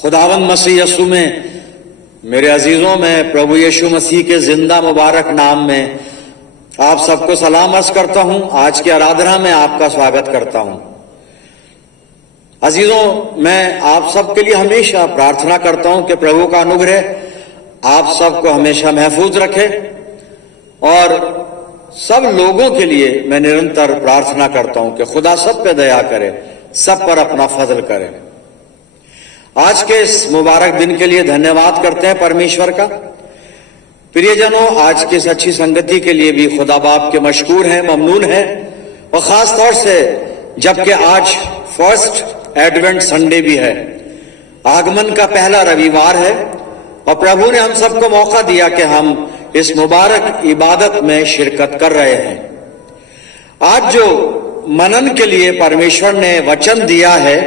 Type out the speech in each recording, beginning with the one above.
खुदावंद मसीह यीशु में मेरे अजीजों में प्रभु यीशु मसीह के जिंदा मुबारक नाम में आप सबको सलाम अर्ज करता हूं। आज की आराधना में आपका स्वागत करता हूं। अजीजों, मैं आप सबके लिए हमेशा प्रार्थना करता हूं कि प्रभु का अनुग्रह आप सबको हमेशा महफूज रखे और सब लोगों के लिए मैं निरंतर प्रार्थना करता हूं कि खुदा सब पे दया करे, सब पर अपना फजल करे। आज के इस मुबारक दिन के लिए धन्यवाद करते हैं परमेश्वर का। प्रियजनों, आज की इस अच्छी संगति के लिए भी खुदा बाप के मशकूर हैं, ममनून हैं, और खास तौर से जबकि आज फर्स्ट एडवेंट संडे भी है, आगमन का पहला रविवार है और प्रभु ने हम सबको मौका दिया कि हम इस मुबारक इबादत में शिरकत कर रहे हैं। आज जो मनन के लिए परमेश्वर ने वचन दिया है,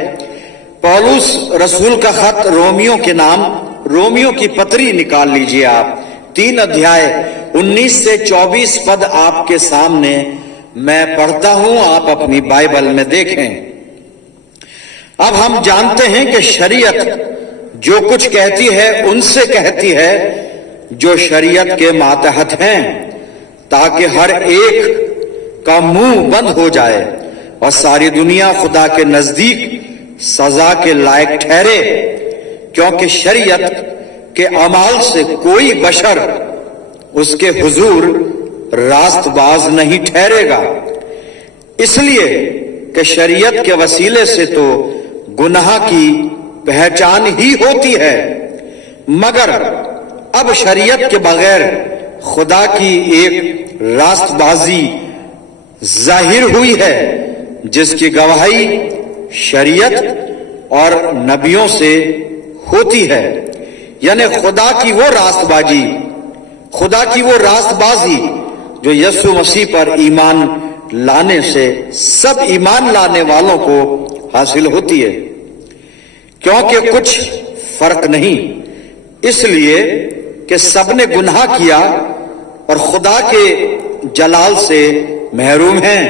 पौलुस रसूल का खत रोमियो के नाम, रोमियो की पत्री निकाल लीजिए आप, 3 अध्याय 19 से 24 पद आपके सामने मैं पढ़ता हूं, आप अपनी बाइबल में देखें। अब हम जानते हैं कि शरीयत जो कुछ कहती है उनसे कहती है जो शरीयत के मातहत हैं, ताकि हर एक का मुंह बंद हो जाए और सारी दुनिया खुदा के नजदीक सजा के लायक ठहरे, क्योंकि शरीयत के अमाल से कोई बशर उसके हुजूर रास्तबाज नहीं ठहरेगा। इसलिए कि शरीयत के वसीले से तो गुनाह की पहचान ही होती है, मगर अब शरीयत के बगैर खुदा की एक रास्तबाजी जाहिर हुई है, जिसकी गवाही शरीयत और नबियों से होती है। यानी खुदा की वो रास्तबाजी, खुदा की वो रास्तबाजी जो यीशु मसीह पर ईमान लाने से सब ईमान लाने वालों को हासिल होती है, क्योंकि कुछ फर्क नहीं, इसलिए कि सबने गुनाह किया और खुदा के जलाल से महरूम हैं,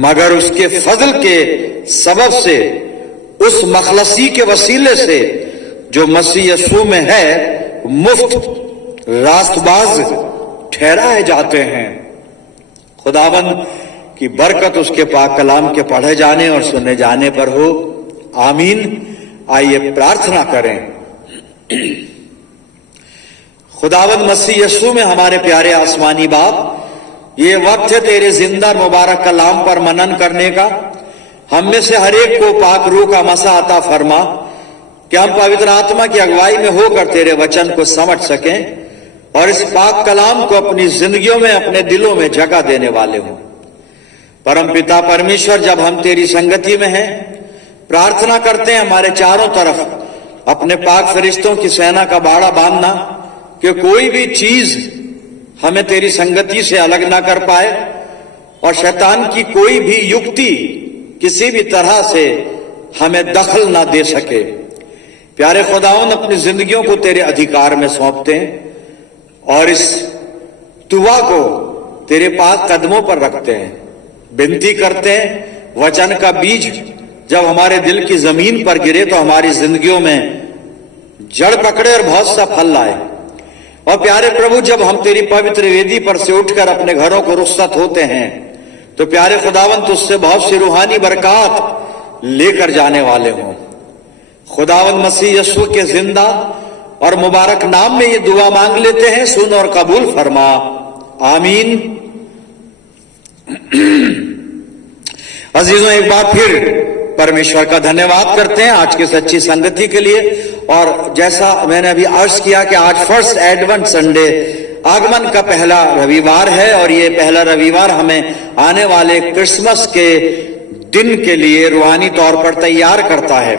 मगर उसके फजल के सबब से उस मखलसी के वसीले से जो मसीह यीशु में है मुफ्त रास्तबाज ठहराए जाते हैं। खुदावंद की बरकत उसके पाक कलाम के पढ़े जाने और सुने जाने पर हो, आमीन। आइए प्रार्थना करें। खुदावंद मसीह यीशु में हमारे प्यारे आसमानी बाप, ये वक्त है तेरे जिंदा मुबारक कलाम पर मनन करने का। हम में से हर एक को पाक रूह का मसा अता फरमा कि हम पवित्र आत्मा की अगुवाई में होकर तेरे वचन को समझ सकें और इस पाक कलाम को अपनी जिंदगियों में, अपने दिलों में जगह देने वाले हों। परम पिता परमेश्वर, जब हम तेरी संगति में हैं, प्रार्थना करते हैं हमारे चारों तरफ अपने पाक फरिश्तों की सेना का बाड़ा बांधना कि कोई भी चीज हमें तेरी संगति से अलग ना कर पाए और शैतान की कोई भी युक्ति किसी भी तरह से हमें दखल ना दे सके। प्यारे खुदावन, अपनी जिंदगियों को तेरे अधिकार में सौंपते हैं और इस दुआ को तेरे पास कदमों पर रखते हैं। विनती करते हैं वचन का बीज जब हमारे दिल की जमीन पर गिरे तो हमारी जिंदगियों में जड़ पकड़े और बहुत सा फल लाए। और प्यारे प्रभु, जब हम तेरी पवित्र वेदी पर से उठकर अपने घरों को रुखसत होते हैं तो प्यारे खुदावंत उससे बहुत सी रूहानी बरकत लेकर जाने वाले हों। खुदावंत मसीह यीशु के जिंदा और मुबारक नाम में ये दुआ मांग लेते हैं, सुन और कबूल फरमा, आमीन। अजीजों, एक बार फिर परमेश्वर का धन्यवाद करते हैं आज की सच्ची संगति के लिए। और जैसा मैंने अभी अर्ज किया कि आज फर्स्ट एडवेंट संडे, आगमन का पहला रविवार है और ये पहला रविवार हमें आने वाले क्रिसमस के दिन के लिए रूहानी तौर पर तैयार करता है।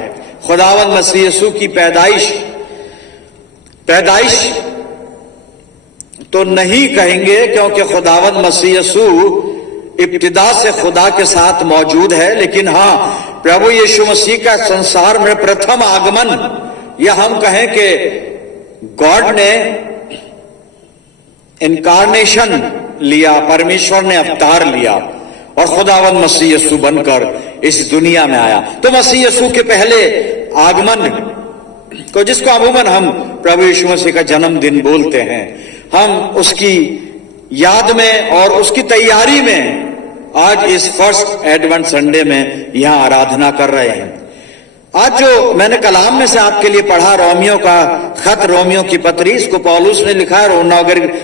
खुदावंद मसीह यीशु की पैदाइश तो नहीं कहेंगे, क्योंकि खुदावंद मसीह यीशु इब्तिदा से खुदा के साथ मौजूद है, लेकिन हाँ, प्रभु यीशु मसीह का संसार में प्रथम आगमन, यह हम कहें कि गॉड ने इनकारनेशन लिया, परमेश्वर ने अवतार लिया और खुदावंद मसीह यीशु बनकर इस दुनिया में आया। तो मसीह यीशु के पहले आगमन को, जिसको अमूमन हम प्रभु यीशु मसीह का जन्मदिन बोलते हैं, हम उसकी याद में और उसकी तैयारी में आज इस फर्स्ट एडवेंट संडे में यहां आराधना कर रहे हैं। आज जो मैंने कलाम में से आपके लिए पढ़ा, रोमियो का खत, रोमियो की पत्री, इसको पौलुस ने लिखा है,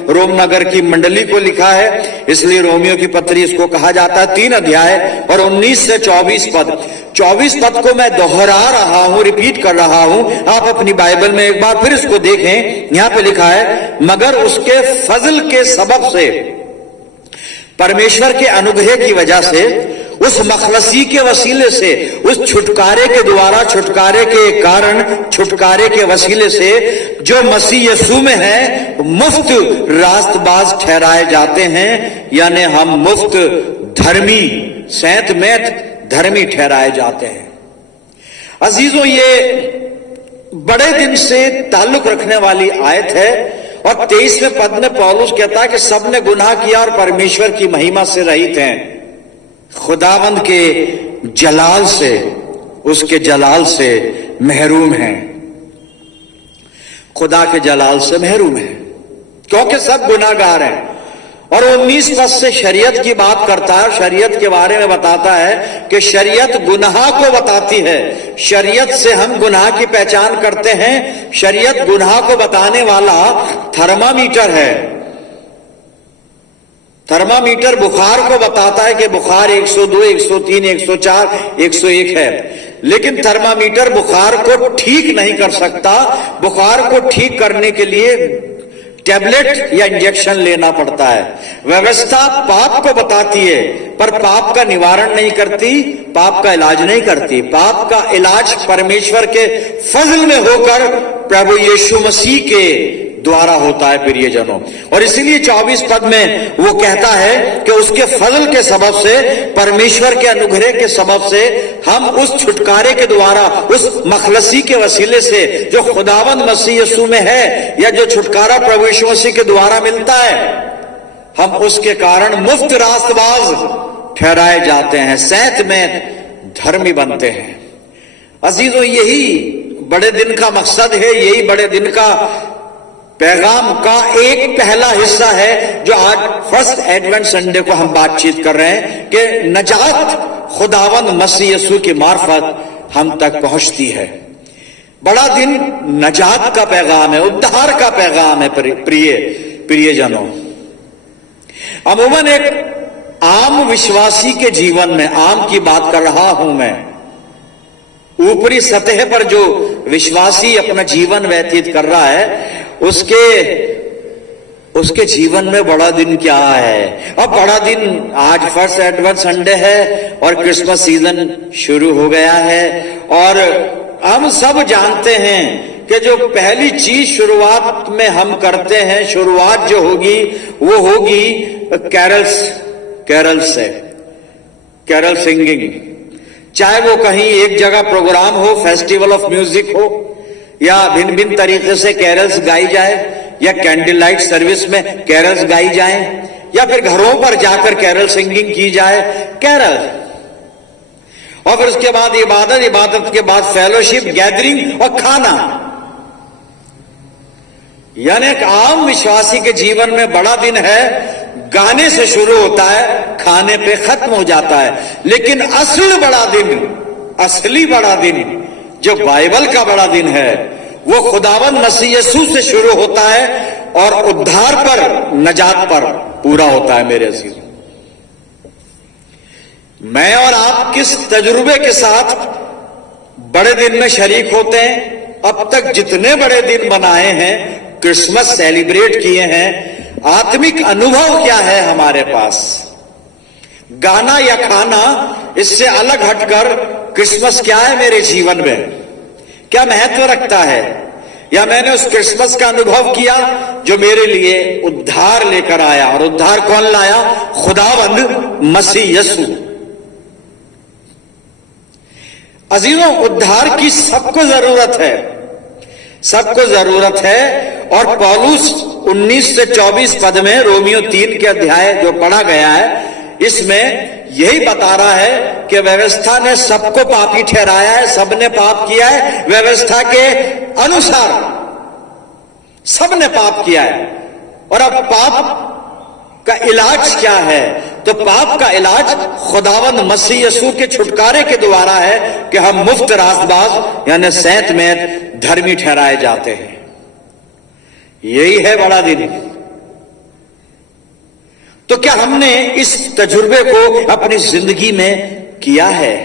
रोम नगर की मंडली को लिखा है, इसलिए रोमियो की पत्री इसको कहा जाता है। 3 अध्याय और 19 से 24 पद। 24 पद को मैं दोहरा रहा हूं, रिपीट कर रहा हूं, आप अपनी बाइबल में एक बार फिर इसको देखें। यहां पे लिखा है, मगर उसके फजल के सबब से, परमेश्वर के अनुग्रह की वजह से, उस मखलसी के वसीले से, उस छुटकारे के द्वारा, छुटकारे के कारण, छुटकारे के वसीले से जो मसीह यीशु में है, मुफ्त रास्तबाज ठहराए जाते हैं, यानी हम मुफ्त धर्मी, सैंत मैत धर्मी ठहराए जाते हैं। अजीजों, ये बड़े दिन से ताल्लुक रखने वाली आयत है और 23वें पद में पौलुस कहता है कि सबने गुनाह किया और परमेश्वर की महिमा से रहित हैं, खुदावंद के जलाल से, उसके जलाल से महरूम हैं, खुदा के जलाल से महरूम हैं, क्योंकि सब गुनाहगार हैं। और 19 पद से शरीयत की बात करता है, शरीयत के बारे में बताता है कि शरीयत गुनाह को बताती है, शरीयत से हम गुनाह की पहचान करते हैं। शरीयत गुनाह को बताने वाला थर्मामीटर है। थर्मामीटर बुखार को बताता है कि बुखार 102, 103, 104, 101 है, लेकिन थर्मामीटर बुखार को ठीक नहीं कर सकता। बुखार को ठीक करने के लिए टैबलेट या इंजेक्शन लेना पड़ता है। व्यवस्था पाप को बताती है, पर पाप का निवारण नहीं करती, पाप का इलाज नहीं करती। पाप का इलाज परमेश्वर के फजल में होकर प्रभु यीशु मसीह के द्वारा होता है प्रियजनों। और इसीलिए 24 पद में वो कहता है कि उसके फजल के सबब से, परमेश्वर के अनुग्रह के सबब से, हम उस छुटकारे के द्वारा, उस मखलसी के वसीले से जो खुदावंद मसीह यीशु में है, या जो छुटकारा प्रभु यीशु मसीह के द्वारा मिलता है, हम उसके कारण मुफ्त रास्तबाज ठहराए जाते हैं, सैंत में धर्मी बनते हैं। अजीजों, यही बड़े दिन का मकसद है, यही बड़े दिन का पैगाम का एक पहला हिस्सा है जो आज फर्स्ट एडवेंट संडे को हम बातचीत कर रहे हैं कि नजात खुदावंद मसीह यीशु की मार्फत हम तक पहुंचती है। बड़ा दिन नजात का पैगाम है, उद्धार का पैगाम है प्रियजनों। अमूमन एक आम विश्वासी के जीवन में, आम की बात कर रहा हूं मैं, ऊपरी सतह पर जो विश्वासी अपना जीवन व्यतीत कर रहा है, उसके जीवन में बड़ा दिन क्या है। अब बड़ा दिन आज फर्स्ट एडवेंट संडे है और क्रिसमस सीजन शुरू हो गया है, और हम सब जानते हैं कि जो पहली चीज शुरुआत में हम करते हैं, शुरुआत जो होगी वो होगी कैरल से, कैरल सिंगिंग। चाहे वो कहीं एक जगह प्रोग्राम हो, फेस्टिवल ऑफ म्यूजिक हो, या भिन्न भिन्न तरीके से कैरल्स गाई जाए, या कैंडल लाइट सर्विस में कैरल्स गाई जाए, या फिर घरों पर जाकर कैरल सिंगिंग की जाए, कैरल। और फिर उसके बाद इबादत, इबादत के बाद फेलोशिप, गैदरिंग और खाना। यानी एक आम विश्वासी के जीवन में बड़ा दिन है, गाने से शुरू होता है, खाने पे खत्म हो जाता है। लेकिन असली बड़ा दिन जो बाइबल का बड़ा दिन है, वो खुदावंद मसीह यीशु से शुरू होता है और उद्धार पर, नजात पर पूरा होता है। मेरे अजीजों, मैं और आप किस तजुर्बे के साथ बड़े दिन में शरीक होते हैं? अब तक जितने बड़े दिन बनाए हैं, क्रिसमस सेलिब्रेट किए हैं, आत्मिक अनुभव क्या है हमारे पास? गाना या खाना, इससे अलग हटकर क्रिसमस क्या है मेरे जीवन में, क्या महत्व रखता है? या मैंने उस क्रिसमस का अनुभव किया जो मेरे लिए उद्धार लेकर आया? और उद्धार कौन लाया? खुदावंद मसीह यीशु। अजीजों, उद्धार की सबको जरूरत है, सबको जरूरत है। और पौलुस 19 से 24 पद में, रोमियो 3 के अध्याय जो पढ़ा गया है, इसमें यही बता रहा है कि व्यवस्था ने सबको पापी ठहराया है, सबने पाप किया है, व्यवस्था के अनुसार सबने पाप किया है। और अब पाप का इलाज क्या है? तो पाप का इलाज खुदावंद मसीह यीशु के छुटकारे के द्वारा है कि हम मुफ्त रास्तबाज यानी सैंत में धर्मी ठहराए जाते हैं। यही है बड़ा दिन। तो क्या हमने इस तजुर्बे को अपनी जिंदगी में किया है?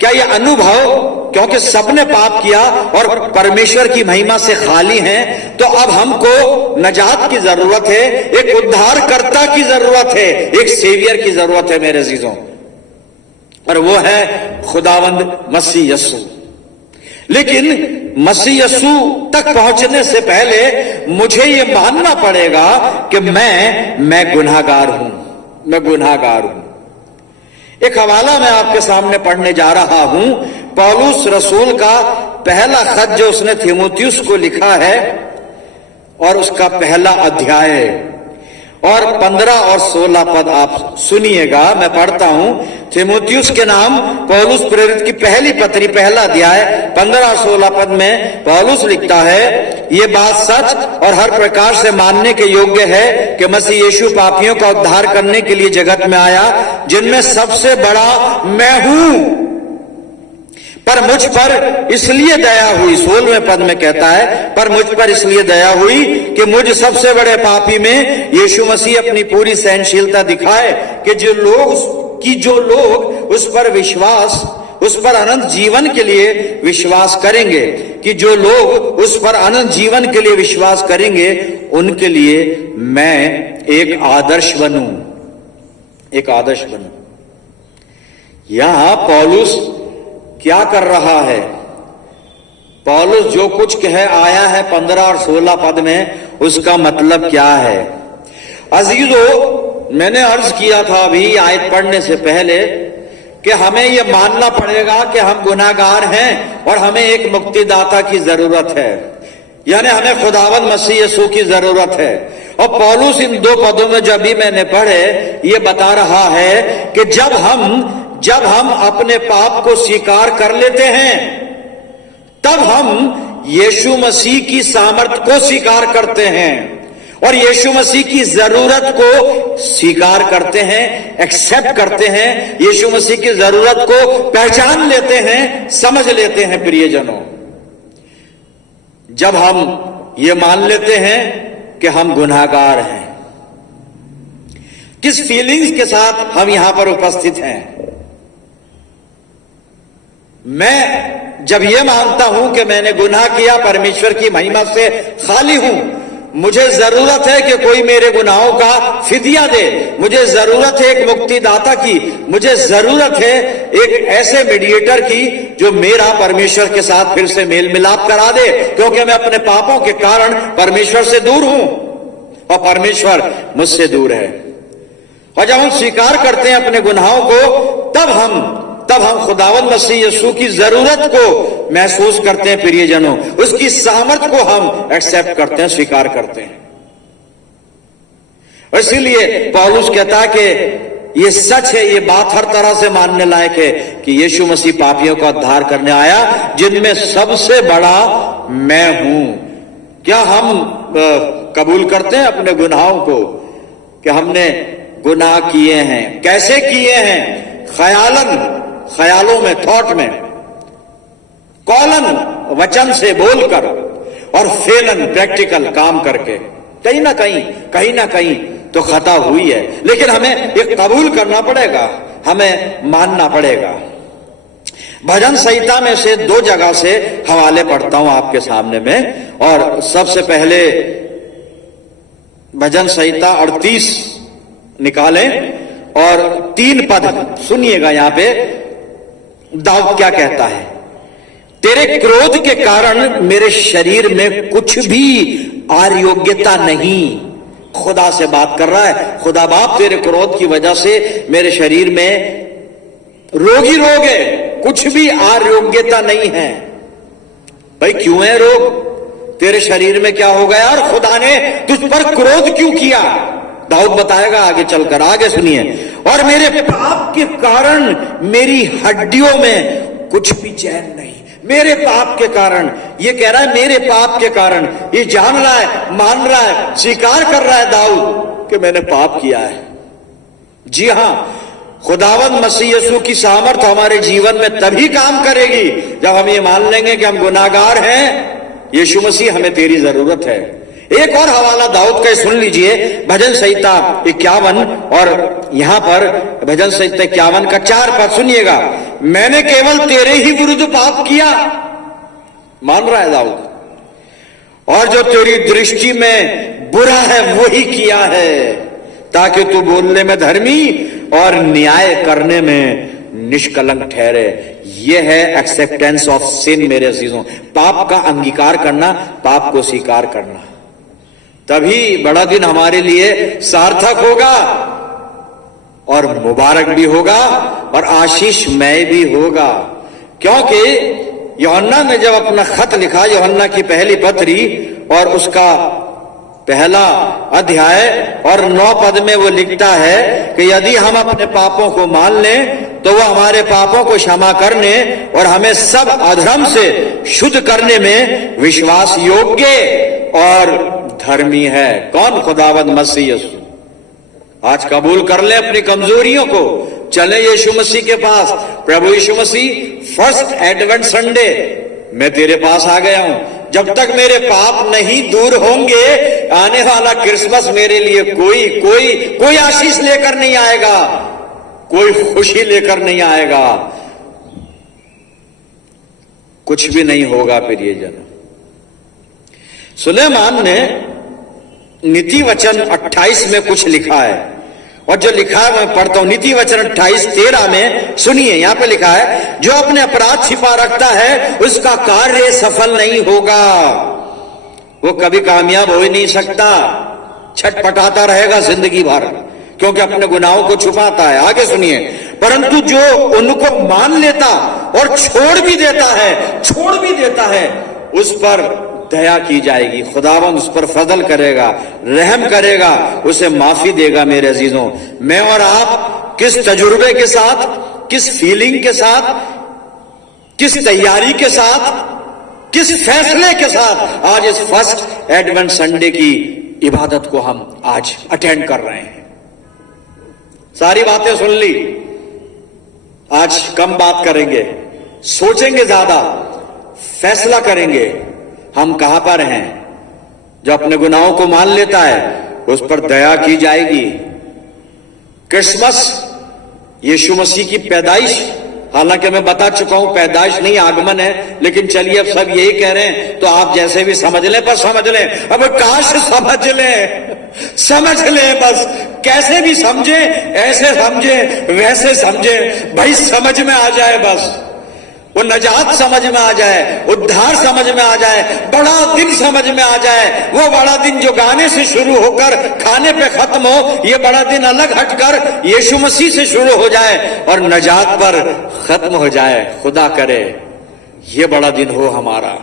क्या यह अनुभव, क्योंकि सबने पाप किया और परमेश्वर की महिमा से खाली हैं, तो अब हमको नजात की जरूरत है, एक उद्धारकर्ता की जरूरत है, एक सेवियर की जरूरत है मेरे अजीजों, और वो है खुदावंद मसीह यीशु। लेकिन मसीह यीशु तक पहुंचने से पहले मुझे ये मानना पड़ेगा कि मैं गुनाहगार हूं, मैं गुनाहगार हूं। एक हवाला मैं आपके सामने पढ़ने जा रहा हूं, पौलुस रसूल का पहला खत जो उसने तीमुथियुस को लिखा है, और उसका पहला अध्याय और 15 और 16 पद आप सुनिएगा। मैं पढ़ता हूं। तीमुथियुस के नाम पौलुस प्रेरित की पहली पत्री, पहला अध्याय 15 और 16 पद में पौलुस लिखता है, ये बात सच और हर प्रकार से मानने के योग्य है कि मसीह यीशु पापियों का उद्धार करने के लिए जगत में आया, जिनमें सबसे बड़ा मैं हूं। पर मुझ पर इसलिए दया हुई, 16वें पद में कहता है, पर मुझ पर इसलिए दया हुई कि मुझ सबसे बड़े पापी में यीशु मसीह अपनी पूरी सहनशीलता दिखाए कि जो लोग उस पर विश्वास, उस पर अनंत जीवन के लिए विश्वास करेंगे, कि जो लोग उस पर अनंत जीवन के लिए विश्वास करेंगे, उनके लिए मैं एक आदर्श बनूं, एक आदर्श बनूं। यहां पौलुस क्या कर रहा है? पौलुस जो कुछ कह आया है 15 और 16 पद में, उसका मतलब क्या है? अजीजों, मैंने अर्ज किया था अभी आयत पढ़ने से पहले कि हमें यह मानना पड़ेगा कि हम गुनाहगार हैं और हमें एक मुक्तिदाता की जरूरत है, यानी हमें खुदावंद मसीह यीशु की जरूरत है। और पौलुस इन 2 पदों में जो अभी मैंने पढ़े, ये बता रहा है कि जब हम अपने पाप को स्वीकार कर लेते हैं, तब हम यीशु मसीह की सामर्थ को स्वीकार करते हैं और यीशु मसीह की जरूरत को स्वीकार करते हैं, एक्सेप्ट करते हैं, यीशु मसीह की जरूरत को पहचान लेते हैं, समझ लेते हैं। प्रियजनों, जब हम ये मान लेते हैं कि हम गुनाहगार हैं, किस फीलिंग्स के साथ हम यहां पर उपस्थित हैं? मैं जब यह मानता हूं कि मैंने गुनाह किया, परमेश्वर की महिमा से खाली हूं, मुझे जरूरत है कि कोई मेरे गुनाहों का फिदिया दे, मुझे जरूरत है एक मुक्तिदाता की, मुझे जरूरत है एक ऐसे मीडिएटर की जो मेरा परमेश्वर के साथ फिर से मेल मिलाप करा दे, क्योंकि मैं अपने पापों के कारण परमेश्वर से दूर हूं और परमेश्वर मुझसे दूर है। और जब हम स्वीकार करते हैं अपने गुनाहों को, तब हम खुदावंद मसीह यीशु की जरूरत को महसूस करते हैं। प्रियजनों, उसकी सामर्थ को हम एक्सेप्ट करते हैं, स्वीकार करते हैं। और इसीलिए पौलुस कहता है कि ये सच है, ये बात हर तरह से मानने लायक है कि यीशु मसीह पापियों का उद्धार करने आया, जिनमें सबसे बड़ा मैं हूं। क्या हम कबूल करते हैं अपने गुनाहों को कि हमने गुनाह किए हैं? कैसे किए हैं? ख्यालों में, थॉट में, कौलन वचन से बोलकर, और फेलन प्रैक्टिकल काम करके। कहीं ना कहीं तो खता हुई है, लेकिन हमें ये कबूल करना पड़ेगा, हमें मानना पड़ेगा। भजन संहिता में से 2 जगह से हवाले पढ़ता हूं आपके सामने में। और सबसे पहले भजन संहिता 38 निकालें और 3 पद सुनिएगा। यहां पे दाऊद क्या कहता है? तेरे क्रोध के कारण मेरे शरीर में कुछ भी आरोग्यता नहीं। खुदा से बात कर रहा है, खुदा बाप तेरे क्रोध की वजह से मेरे शरीर में रोगी रोग है, कुछ भी आरोग्यता नहीं है। भाई क्यों है रोग? तेरे शरीर में क्या हो गया और खुदा ने तुझ पर क्रोध क्यों किया? दाऊद बताएगा आगे चलकर। आगे सुनिए, और मेरे पाप के कारण मेरी हड्डियों में कुछ भी चैन नहीं। मेरे पाप के कारण, ये कह रहा है मेरे पाप के कारण, ये जान रहा है, मान रहा है, स्वीकार कर रहा है दाऊद कि मैंने पाप किया है। जी हां, खुदावंद मसीह यीशु की सामर्थ हमारे जीवन में तभी काम करेगी जब हम ये मान लेंगे कि हम गुनाहगार हैं, यीशु मसीह हमें तेरी जरूरत है। एक और हवाला दाऊद का सुन लीजिए, भजन संहिता 51 और यहां पर भजन संहिता 51 का 4 पद सुनिएगा। मैंने केवल तेरे ही विरुद्ध पाप किया, मान रहा है दाऊद, और जो तेरी दृष्टि में बुरा है वही किया है, ताकि तू बोलने में धर्मी और न्याय करने में निष्कलंक ठहरे। यह है एक्सेप्टेंस ऑफ सिन मेरे अजीजों, पाप का अंगीकार करना, पाप को स्वीकार करना। तभी बड़ा दिन हमारे लिए सार्थक होगा और मुबारक भी होगा और आशीषमय भी होगा। क्योंकि यूहन्ना ने जब अपना खत लिखा, यूहन्ना की पहली पत्री और उसका पहला अध्याय और 9 पद में वो लिखता है कि यदि हम अपने पापों को मान लें तो वो हमारे पापों को क्षमा करने और हमें सब अधर्म से शुद्ध करने में विश्वास योग्य और धर्मी है। कौन? खुदावंद मसीह यीशु। आज कबूल कर ले अपनी कमजोरियों को, चले यीशु मसीह के पास। प्रभु यीशु मसीह, फर्स्ट एडवेंट संडे मैं तेरे पास आ गया हूं। जब तक मेरे पाप नहीं दूर होंगे, आने वाला क्रिसमस मेरे लिए कोई आशीष लेकर नहीं आएगा, कोई खुशी लेकर नहीं आएगा, कुछ भी नहीं होगा फिर ये जन्म। सुलेमान ने नीति वचन 28 में कुछ लिखा है, और जो लिखा है मैं पढ़ता हूं। नीति वचन 28:13 में सुनिए, यहां पे लिखा है, जो अपने अपराध छिपा रखता है उसका कार्य सफल नहीं होगा, वो कभी कामयाब हो ही नहीं सकता, छटपटाता रहेगा जिंदगी भर, क्योंकि अपने गुनाहों को छुपाता है। आगे सुनिए, परंतु जो उनको मान लेता और छोड़ भी देता है उस पर दया की जाएगी। खुदावंद उस पर फजल करेगा, रहम करेगा, उसे माफी देगा। मेरे अजीजों, मैं और आप किस तजुर्बे के साथ, किस फीलिंग के साथ, किस तैयारी के साथ, किस फैसले के साथ आज इस फर्स्ट एडवेंट संडे की इबादत को हम आज अटेंड कर रहे हैं। सारी बातें सुन ली, आज कम बात करेंगे, सोचेंगे ज्यादा, फैसला करेंगे हम कहां पर हैं। जो अपने गुनाहों को मान लेता है उस पर दया की जाएगी। क्रिसमस यीशु मसीह की पैदाइश, हालांकि मैं बता चुका हूं पैदाइश नहीं आगमन है, लेकिन चलिए अब सब यही कह रहे हैं तो आप जैसे भी समझ लें, पर समझ लें। अब काश समझ लें बस, कैसे भी समझे, ऐसे समझे, वैसे समझे, भाई समझ में आ जाए, बस वो नजात समझ में आ जाए, उद्धार समझ में आ जाए, बड़ा दिन समझ में आ जाए। वो बड़ा दिन जो गाने से शुरू होकर खाने पे खत्म हो, ये बड़ा दिन अलग हटकर यीशु मसीह से शुरू हो जाए और नजात पर खत्म हो जाए। खुदा करे ये बड़ा दिन हो हमारा।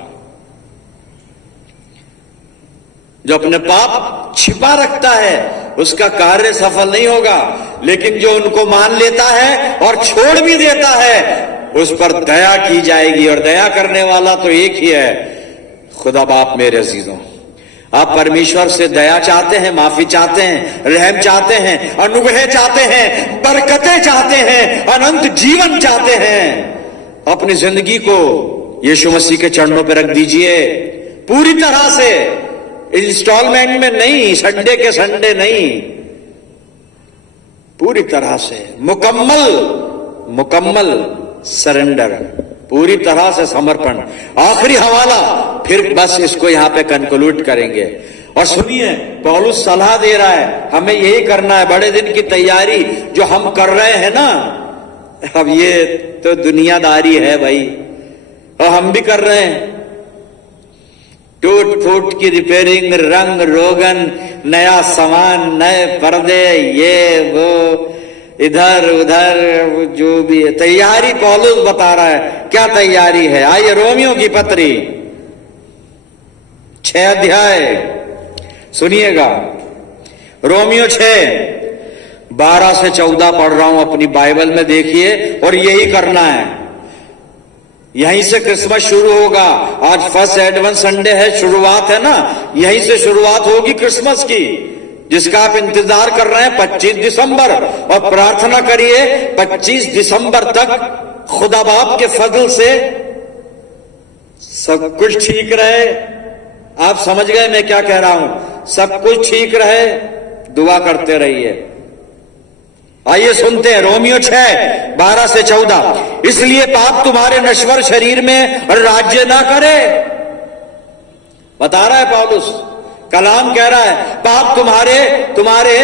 जो अपने पाप छिपा रखता है उसका कार्य सफल नहीं होगा, लेकिन जो उनको मान लेता है और छोड़ भी देता है उस पर दया की जाएगी। और दया करने वाला तो एक ही है, खुदा बाप। मेरे अजीजों, आप परमेश्वर से दया चाहते हैं, माफी चाहते हैं, रहम चाहते हैं, अनुग्रह चाहते हैं, बरकतें चाहते हैं, अनंत जीवन चाहते हैं, अपनी जिंदगी को यीशु मसीह के चरणों पर रख दीजिए पूरी तरह से। इंस्टॉलमेंट में नहीं, संडे के संडे नहीं, पूरी तरह से मुकम्मल सरेंडर, पूरी तरह से समर्पण। आखिरी हवाला, फिर बस इसको यहां पे कंक्लूड करेंगे। और सुनिए, पौलुस सलाह दे रहा है हमें यही करना है। बड़े दिन की तैयारी जो हम कर रहे हैं ना, अब ये तो दुनियादारी है भाई, और हम भी कर रहे हैं। टूट फूट की रिपेयरिंग, रंग रोगन, नया सामान, नए पर्दे, ये वो, इधर उधर, जो भी है तैयारी। पौलुस बता रहा है क्या तैयारी है। आइए रोमियो की पत्री 6 अध्याय सुनिएगा। रोमियो 6, 12 से 14 पढ़ रहा हूं अपनी बाइबल में, देखिए, और यही करना है। यहीं से क्रिसमस शुरू होगा। आज फर्स्ट एडवेंट संडे है, शुरुआत है ना, यहीं से शुरुआत होगी क्रिसमस की, जिसका आप इंतजार कर रहे हैं 25 दिसंबर। और प्रार्थना करिए 25 दिसंबर तक खुदा बाप के फजल से सब कुछ ठीक रहे। आप समझ गए मैं क्या कह रहा हूं? सब कुछ ठीक रहे, दुआ करते रहिए। आइए सुनते हैं रोमियो 6:12 से 14। इसलिए पाप तुम्हारे नश्वर शरीर में राज्य ना करे। बता रहा है पौलुस, कलाम कह रहा है, पाप तुम्हारे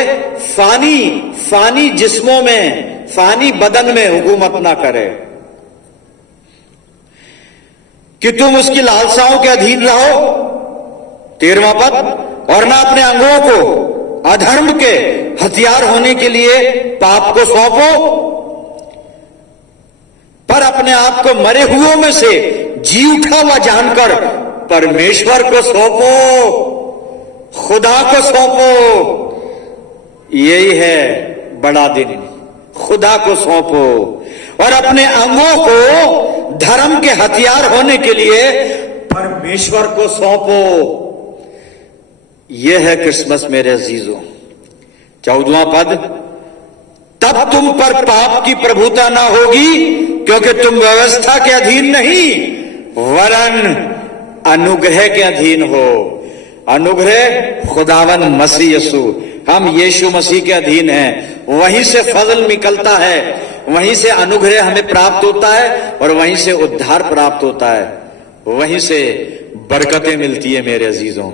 फानी जिस्मों में, फानी बदन में हुकूमत ना करे, कि तुम उसकी लालसाओं के अधीन रहो। 13वां पद, और ना अपने अंगों को अधर्म के हथियार होने के लिए पाप को सौंपो, पर अपने आप को मरे हुओं में से जी उठा हुआ जानकर परमेश्वर को सौंपो, खुदा को सौंपो। यही है बड़ा दिन, खुदा को सौंपो और अपने अंगों को धर्म के हथियार होने के लिए परमेश्वर को सौंपो। यह है क्रिसमस मेरे अजीजों। 14वां पद, तब तुम पर पाप की प्रभुता ना होगी, क्योंकि तुम व्यवस्था के अधीन नहीं वरन अनुग्रह के अधीन हो। अनुग्रह खुदावन मसीह यसु, हम यीशु मसीह के अधीन हैं। वहीं से फजल निकलता है, वहीं से अनुग्रह हमें प्राप्त होता है और वहीं से उद्धार प्राप्त होता है, वहीं से बरकतें मिलती है मेरे अजीजों।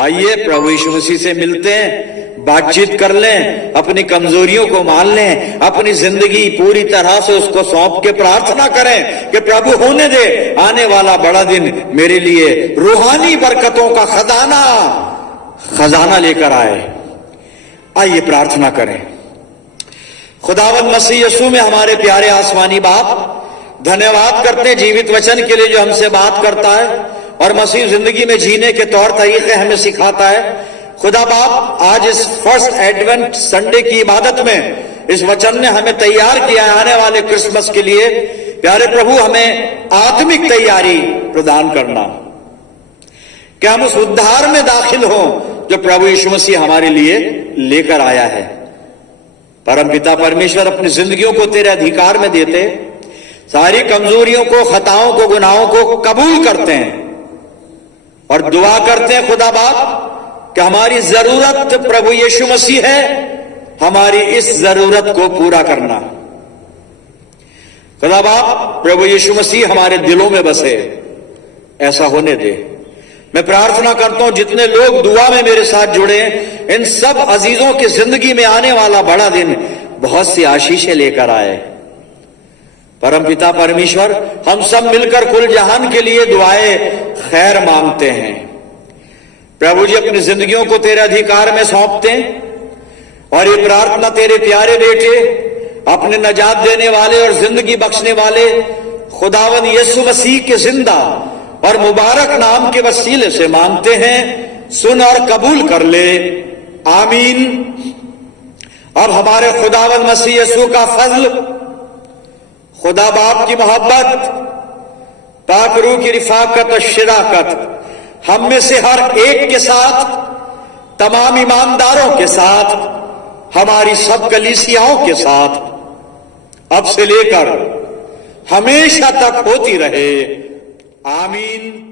आइए प्रभु यीशु मसीह से मिलते हैं, बातचीत कर लें, अपनी कमजोरियों को मान लें, अपनी जिंदगी पूरी तरह से उसको सौंप के प्रार्थना करें कि प्रभु होने दे आने वाला बड़ा दिन मेरे लिए रूहानी बरकतों का खजाना लेकर आए। आइए प्रार्थना करें। खुदावंद मसीह यीशु में हमारे प्यारे आसमानी बाप, धन्यवाद करते हैं जीवित वचन के लिए जो हमसे बात करता है और मसीह जिंदगी में जीने के तौर तरीके हमें सिखाता है। खुदा बाप, आज इस फर्स्ट एडवेंट संडे की इबादत में इस वचन ने हमें तैयार किया है आने वाले क्रिसमस के लिए। प्यारे प्रभु, हमें आत्मिक तैयारी प्रदान करना कि हम उस उद्धार में दाखिल हों जो प्रभु यीशु मसीह हमारे लिए लेकर आया है। परमपिता परमेश्वर अपनी जिंदगियों को तेरे अधिकार में देते, सारी कमजोरियों को, खताओं को, गुनाहों को कबूल करते हैं और दुआ करते हैं खुदा बाप कि हमारी जरूरत प्रभु यीशु मसीह है, हमारी इस जरूरत को पूरा करना। खुदा बाप, प्रभु यीशु मसीह हमारे दिलों में बसे, ऐसा होने दे। मैं प्रार्थना करता हूं जितने लोग दुआ में मेरे साथ जुड़े हैं, इन सब अजीजों की जिंदगी में आने वाला बड़ा दिन बहुत सी आशीषें लेकर आए। परमपिता परमेश्वर, हम सब मिलकर कुल जहान के लिए दुआएं खैर मांगते हैं। प्रभु जी, अपनी जिंदगियों को तेरे अधिकार में सौंपते हैं और ये प्रार्थना तेरे प्यारे बेटे, अपने नजात देने वाले और जिंदगी बख्शने वाले खुदावन यीशु मसीह के जिंदा और मुबारक नाम के वसीले से मांगते हैं। सुन और कबूल कर ले, आमीन। अब हमारे खुदावन मसीह यीशु का फजल, खुदा बाप की मोहब्बत, पाक रूह की रिफाकत और शिराकत हम में से हर एक के साथ, तमाम ईमानदारों के साथ, हमारी सब कलीसियाओं के साथ अब से लेकर हमेशा तक होती रहे, आमीन।